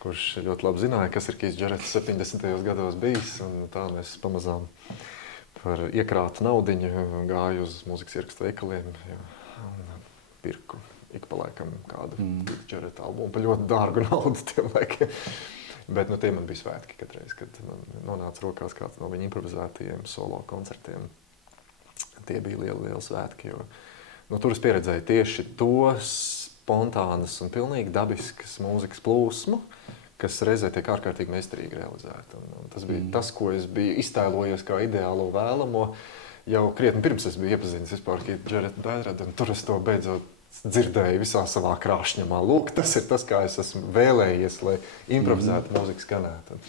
kurš ļoti labi zināja, kas ir Keiths Jarretts 70. gados bijis, un tā mēs pamazām par iekrātu naudiņu gāju uz mūzikas ierakstu veikaliem un pirku ik pa laikam kādu Keitha Jarretta albumu par ļoti dārgu naudu tiem laikiem. Bet tie man bija svētki katreiz, kad man nonāca rokās kāds no viņa improvizētajiem solo koncertiem. Tie bija lieli svētki, jo tur es pieredzēju tieši to spontānas un pilnīgi dabiskas mūzikas plūsmu, kas reizē tiek ārkārtīgi meistarīgi realizēta. Un tas bija tas, ko es biju iztēlojies kā ideālo vēlamo, jau krietni pirms es biju iepazinis vispār Keithu Jarrettu, un tur es to beidzot dzirdēju visā savā krāšņamā. Lūk, tas ir tas, kā es esmu vēlējies, lai improvizēta mūzika skanētu.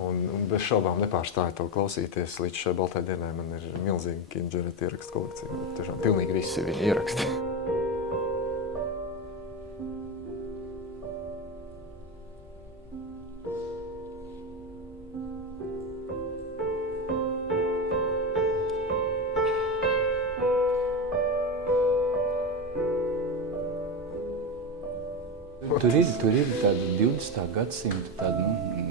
Un bez šaubām nepārstāju to klausīties. Līdz šai baltai dienai man ir milzīga Keitha Jarretta ierakstu kolekcija. Tiešām pilnīgi visi viņa ieraksti. Tur ir tāda 20. gadsimta, tāda,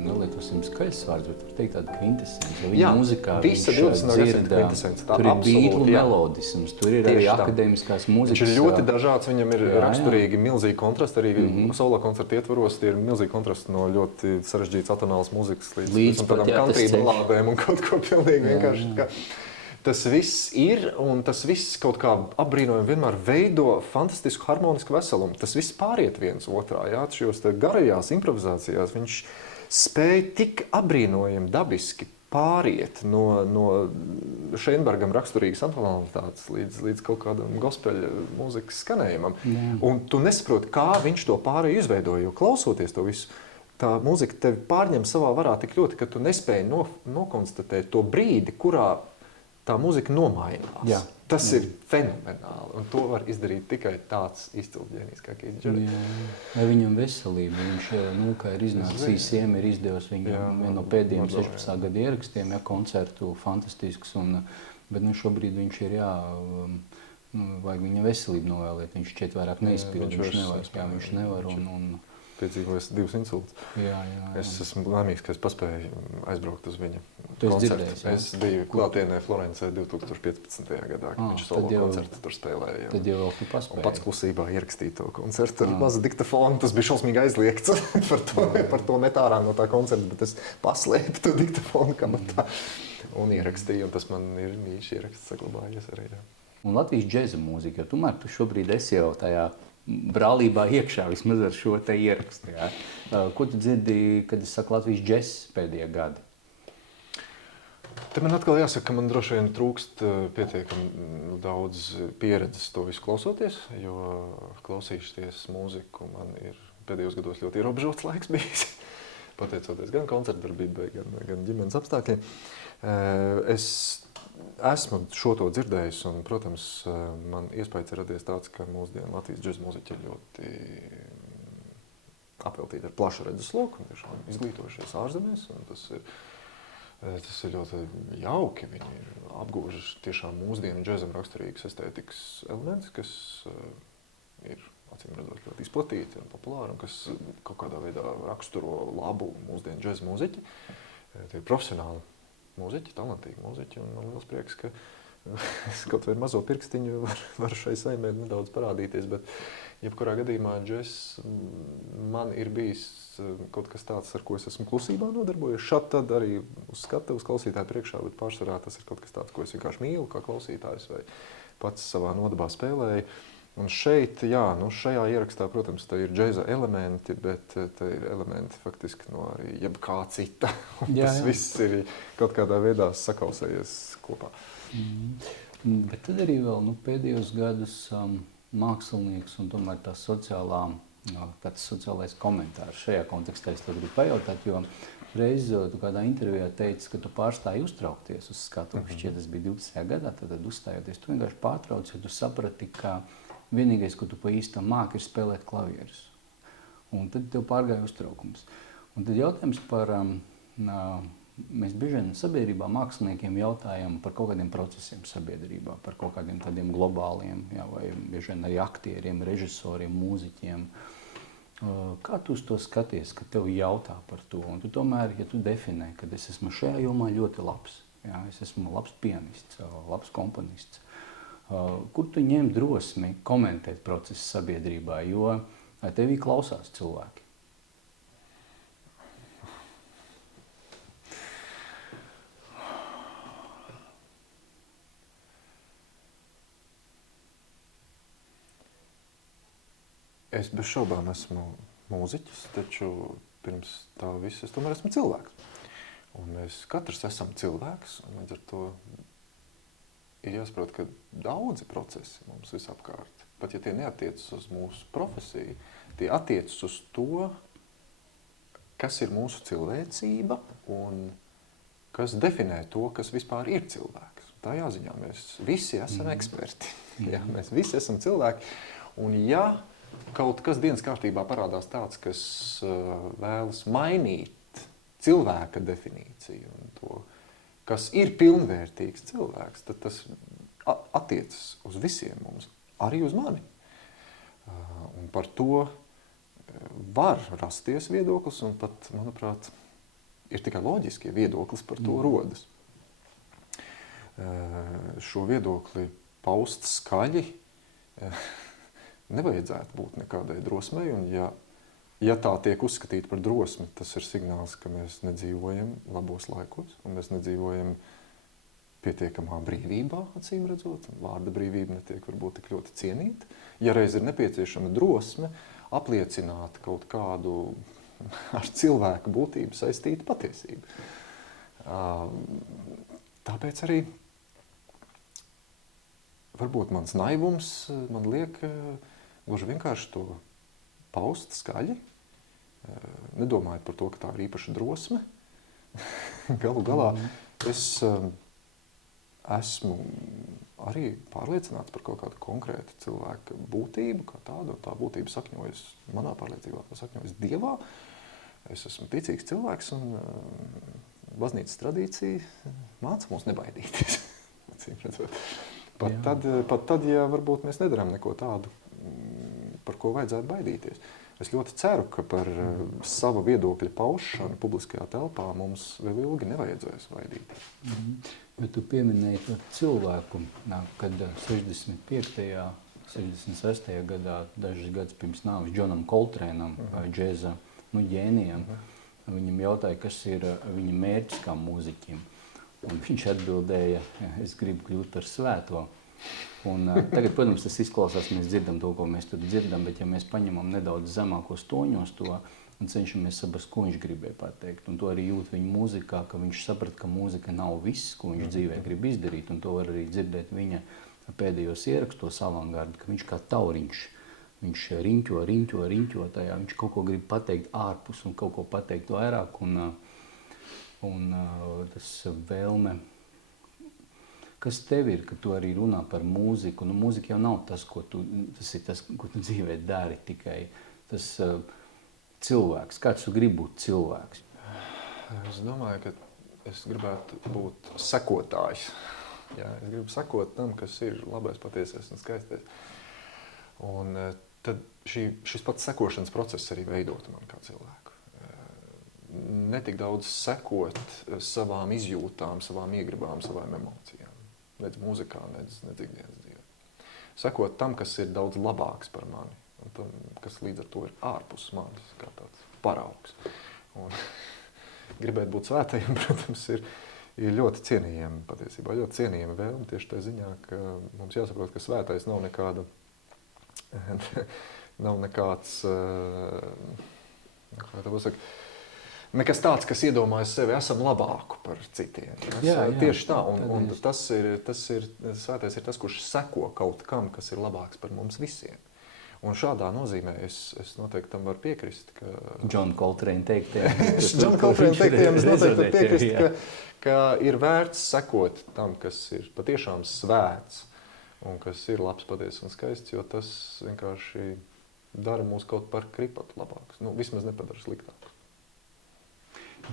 nelietosim skaļas vārds, bet var teikt tāda kvintesence. Jā, mūzikā visa 20. gadsimta kvintesence. Tur ir Beatlu melodisms, tur ir arī akadēmiskās mūzikas. Viņš ir ļoti dažāds, viņam ir raksturīgi milzīgi kontrasti, arī solo koncertu ietvaros tie ir milzīgi kontrasti no ļoti sarežģītas atonālas mūzikas līdz tādām country balādēm un kaut ko pilnīgi vienkārši. Tas viss ir, un tas viss kaut kā apbrīnojami vienmēr veido fantastisku harmonisku veselumu. Tas viss pāriet viens otrā, jā, šajos garajās improvizācijās viņš spēja tik apbrīnojami dabiski pāriet no Šeinbergam raksturīgas atonalitātes līdz kaut kādam gospeļa mūzikas skanējumam. Un tu nesaproti, kā viņš to pārēju izveidoja, jo klausoties to visu, tā mūzika tevi pārņem savā varā tik ļoti, ka tu nespēji nokonstatēt to brīdi, kurā tā mūzika nomainās. Jā. Tas ir fenomenāli, un to var izdarīt tikai tāds izcils ģēnijs kā Keiths Jarretts. Vai viņam veselība, viņš, kā ir iznācis Siema, ir izdevusi viņam vienu no pēdējiem 16. gadu ierakstiem, koncertu fantastisks, bet šobrīd viņš ir, vajag viņa veselību novēlēt, viņš šķiet vairāk neizpilda, viņš nevar, un piedzīvojis 2 insultus. Jā. Es esmu laimīgs, ka es paspēju aizbraukt uz viņa Tu esi koncertu. dzirdējis, jā? Es biju klātienē Florencē 2015. gadā, kad viņš solo koncertu tur spēlēja. Tad jau tu paspēji. Un pats klusībā ierakstīja to koncertu ar mazu diktafonu. Tas bija šausmīgi aizliegts par to met ārā no tā koncerta, bet es paslēpu to diktafonu kamatā un ierakstīju, un tas man ir mīļš ieraksts saglabājies arī. Jā. Un Latvijas džeza mūzika, jo tomēr tu šobrīd esi jau tajā brālībā iekšā vismaz ar šo te ierakstu. Jā. Ko tu dzirdi, kad es saku Latvijas džess pēdējie gadi? Te man atkal jāsaka, ka man droši vien trūkst pietiekami daudz pieredzes to visu klausoties, jo klausīšties mūziku man ir pēdējos gados ļoti ierobežots laiks bijis, pateicoties gan koncertdarbībai, gan ģimenes apstākļiem. Es esmu šo to dzirdējis, un, protams, man iespējas ir radies tāds, ka mūsdienu Latvijas džeza mūziķi ir ļoti apveltīti ar plašu redzesloku un tiešām izglītojušies ārzemēs, un tas ir ļoti jauki. Viņi ir apgūžuši tiešām mūsdienu džezam raksturīgas estētikas elements, kas ir, acīm redzot, ļoti izplatīti un populāri, un kas kaut kādā veidā raksturo labu mūsdienu džeza mūziķi. Tie ir profesionāli mūziķi, talantīgi mūziķi, un man liels prieks, ka es kaut vai mazo pirkstiņu varu šai saimē nedaudz parādīties, bet jebkurā gadījumā džess man ir bijis kaut kas tāds, ar ko es esmu klusībā nodarbojies. Šad tad arī uz skatuves klausītāju priekšā, bet pārsvarā tas ir kaut kas tāds, ko es vienkārši mīlu kā klausītājs vai pats savā nodabā spēlēju. Un šeit, jā, šajā ierakstā, protams, te ir džeza elementi, bet te ir elementi faktiski no arī jebkā cita. Tas viss ir kaut kādā veidā sakausējies kopā. Bet tad arī vēl pēdējos gadus mākslinieks un tomēr tā sociālais komentārs šajā kontekstā es tev gribu pajautāt, jo reiz tu kādā intervijā teici, ka tu pārstāji uztraukties uz skatu. Šķiet, tas bija 12. gadā, tad uzstājoties. Tu vienkārši pārtrauci, jo tu saprati, ka vienīgais, ko tu pa īstam māki, ir spēlēt klavierus. Un tad tev pārgāja uztraukums. Un tad jautājums par, mēs bieži vien sabiedrībā māksliniekiem jautājam par kaut kādiem procesiem sabiedrībā, par kaut kādiem tādiem globāliem, jā, vai bieži vien arī aktieriem, režisoriem, mūziķiem. Kā tu uz to skaties, ka tev jautā par to? Un tu tomēr, ja tu definē, ka es esmu šajā jomā ļoti labs, jā, es esmu labs pianists, labs komponists, kur tu ņem drosmi komentēt procesu sabiedrībā, jo tevī klausās cilvēki? Es bez šaubām esmu mūziķis, taču pirms tā visa es tomēr esmu cilvēks. Un mēs katrs esam cilvēks, un līdz ar to ir jāsaprot, ka daudzi procesi mums visapkārt, pat ja tie neatiecas uz mūsu profesiju, tie attiecas uz to, kas ir mūsu cilvēcība un kas definē to, kas vispār ir cilvēks. Tā jāziņā, mēs visi esam eksperti. Jā, mēs visi esam cilvēki. Un ja kaut kas dienas kārtībā parādās tāds, kas vēlas mainīt cilvēka definīciju un to, kas ir pilnvērtīgs cilvēks, tad tas attiecas uz visiem mums, arī uz mani. Un par to var rasties viedoklis, un pat, manuprāt, ir tikai loģiski, ja viedoklis par to rodas. Šo viedokli paust skaļi nevajadzētu būt nekādai drosmei, un ja tā tiek uzskatīta par drosmi, tas ir signāls, ka mēs nedzīvojam labos laikos, un mēs nedzīvojam pietiekamā brīvībā, acīm redzot, un vārda brīvība netiek varbūt tik ļoti cienīta. Ja reiz ir nepieciešama drosme apliecināt kaut kādu ar cilvēku būtību saistītu patiesību. Tāpēc arī varbūt mans naivums man liek gluži vienkārši to paust skaļi, nedomājot par to, ka tā ir īpaša drosme. Galu galā es esmu arī pārliecināts par kaut kādu konkrētu cilvēku būtību, kā tādu, un tā būtība sakņojas, manā pārliecībā tā sakņojas Dievā. Es esmu ticīgs cilvēks, un baznīcas tradīcija māca mūs nebaidīties. Pat tad, ja varbūt mēs nedarām neko tādu, par ko vajadzētu baidīties. Es ļoti ceru, ka par sava viedokļa paušanu publiskajā telpā mums vēl ilgi nevajadzēs vaidīties. Jo tu pieminēji par cilvēku, kad 65. 66. gadā, dažus gadus pirms nāves Džonam Koltrēnam, džēza ģēnijam, viņam jautāja, kas ir viņa mērķis kā mūziķim. Un viņš atbildēja, es gribu kļūt par svēto. Un, tagad, protams, tas izklausās, mēs dzirdam to, ko mēs tur dzirdam, bet ja mēs paņemam nedaudz zemākos toņos to un cenšamies saprast, ko viņš gribēja pateikt. Un to arī jūt viņa mūzikā, ka viņš saprata, ka mūzika nav viss, ko viņš dzīvē grib izdarīt. Un to var arī dzirdēt viņa pēdējos ierakstos avangārdi, ka viņš kā tauriņš. Viņš riņķo tajā, viņš kaut ko grib pateikt ārpus un kaut ko pateikt vairāk. Un tas vēlme, kas tev ir, ka tu arī runā par mūziku? Nu, mūzika jau nav tas, ko tu dzīvē dari, tikai tas cilvēks. Kāds tu gribi būt cilvēks? Es domāju, ka es gribētu būt sekotājs. Jā, es gribu sekot tam, kas ir labais, patiesais un skaistais. Un tad šis pats sekošanas process arī veidot man kā cilvēku. Netik daudz sekot savām izjūtām, savām iegribām, savām emocijām. Nedz mūzikā, nedz ikdienas dzīvē. Sekot tam, kas ir daudz labāks par mani, un tam, kas līdz ar to ir ārpus manis, kā tāds paraugs. Un gribēt būt svētajiem, protams, ir ļoti cienījami patiesībā, ļoti cienījami vēlme tieši tā ziņā, ka mums jāsaprot, ka svētais nav nekāds, kā tā pasaka, nekas tāds, kas iedomājas sevi, esam labāku par citiem. Jā, tieši tā, un svētais ir tas, kurš seko kaut kam, kas ir labāks par mums visiem. Un šādā nozīmē es noteikti tam varu piekrist, ka... John Coltrane teiktiem. John Coltrane teiktiem es noteikti varu piekrist, ka ir vērts sekot tam, kas ir patiešām svēts un kas ir labs, patiesi un skaists, jo tas vienkārši dara mūs kaut par kripatu labāks. Nu, vismaz nepadara sliktāk.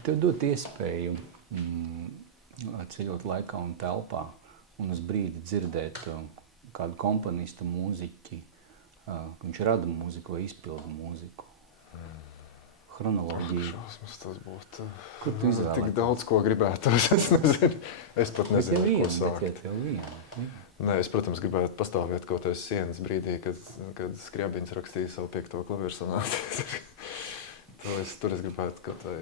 Tev dot iespēju ceļot laikā un telpā un uz brīdi dzirdēt kādu komponista mūziķi, viņš rada mūziku vai izpilda mūziku. Chronoloģija. Šausmas tas būtu. Kur tu izvēlēt? Tik daudz, ko gribētu. Es nezinu. Es pat nezinu, ko sākt. Bet tev viena. Nē, es, protams, gribētu pastāvēt kaut aiz sienas brīdī, kad Skriabiņš rakstīja savu 5. klavieru sonātu. Tur es gribētu kaut vai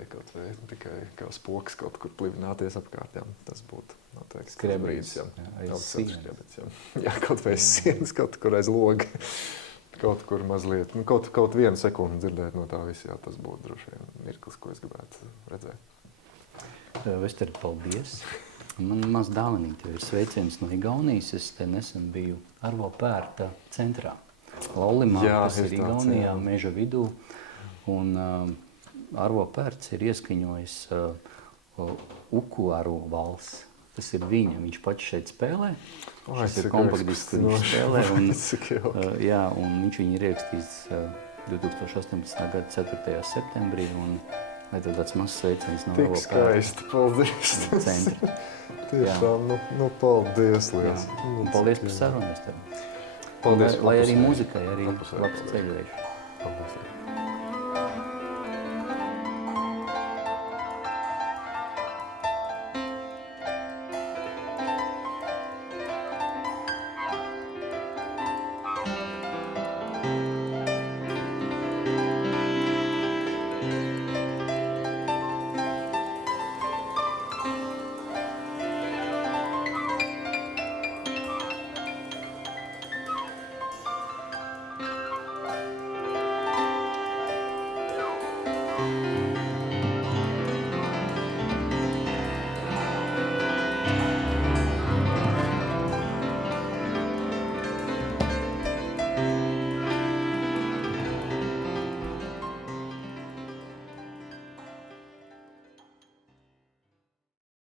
tikai kā spoks kaut kur plivināties apkārt. Jā. Tas būtu noteikti Skriabiņš. Aiz sienas. Jā, kaut vai aiz sienas, kaut kur aiz loga. Kaut kur mazliet, kaut vienu sekundi dzirdēt no tā visu, jā, tas būtu droši vien mirklis, ko es gribētu redzēt. Vesteri, paldies. Man maz dāvanīt, tev ir sveiciens no Igaunijas. Es te nesen biju Arvo Pērta centrā. Laulimā, kas ir Igaunijā, meža vidū. Un Arvo Pērts ir ieskaņojis Ukuaru valsts. Tas ir viņš pats šeit spēlē. Šis ir kompaktdisks, kur viņš spēlē. Un viņš viņu ir ierakstījis 2018. gada 4. septembrī. Un lai tev tāds mazs sveiciens no Arvo Pērta. Tik skaisti, paldies. Centra. Tiešām, paldies liels. Paldies par sarunu. Paldies. Lai arī mūzikai, arī labs ceļvējš. Paldies.